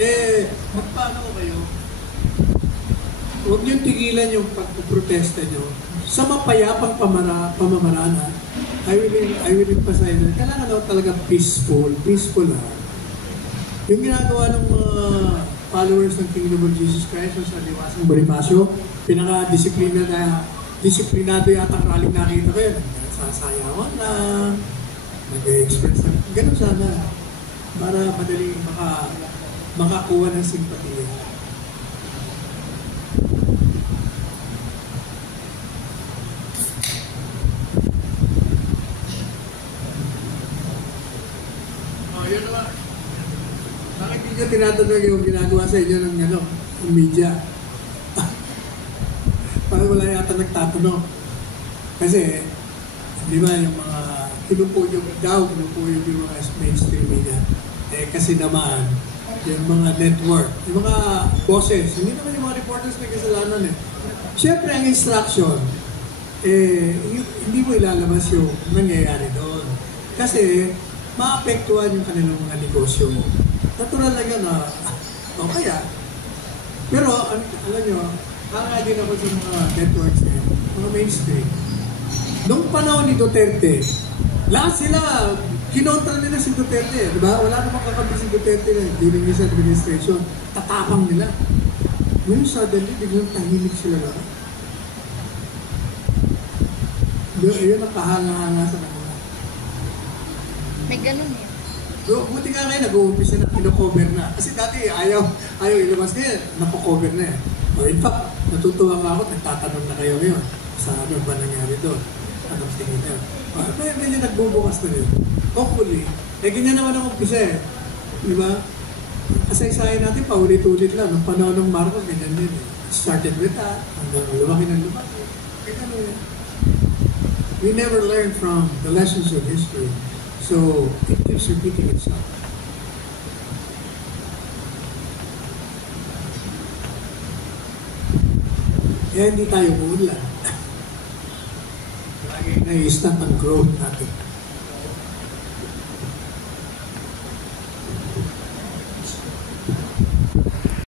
Magpaano ko kayo? Huwag niyong tigilan yung pagpuprotesta niyo sa mapayapang pamamaraan. I will emphasize na kailangan daw talaga peaceful lang. Yung ginagawa ng mga followers ng Kingdom of Jesus Christ sa Liwasang Bonifacio, disiplinado yata ang raling nakita ko yun. Nagsasayawan lang, nag-express lang. Ganun sana para madaling makakuha ng simpatiya. Yun naman. Bakit hindi nyo tinatanong yung ginagawa sa inyo ng media? Parang wala yata nagtatanong. Kasi, di ba, yung mga kinupuyog yung mga mainstream media. Kasi naman, yung mga network, yung mga bosses, hindi naman yung mga reporters may kasalanan Siyempre, ang instruction, hindi mo ilalabas yung nangyayari doon. Kasi, maapektuhan yung kanilang mga negosyo mo. Natural lang yan kaya. Pero, alam nyo, kaya din ako sa mga networks mga mainstream. Noong panahon ni Duterte, lahat sila, kinontra nila si Duterte. Diba? Wala namang kakampi si Duterte during his administration. Tatapang nila. Ngayon suddenly, biglang tahimik sila lang. Yun ang kahanga-hanga sa kanila. May ganun So, buti nga ngayon, nag-uumpisa na, kino-cover na. Kasi dati, ayaw ilabas ngayon, napo-cover na in fact, natutuwa nga ako, nagtatanong na kayo ngayon sa ano ba nangyari doon. Anong tingin nyo? Medyo nagbubukas na rin. Hopefully, ganyan naman ang umpisa Di ba? Kasaysayan natin, paulit-ulit lang. Nung panahon ng Marcos, ganyan din Started with that, hanggang lumaki ng lumaki. Ganyan We never learn from the lessons of history. So, it keeps repeating itself. Kaya hindi tayo umuunlad. Lagi na-i-stop ang growth natin.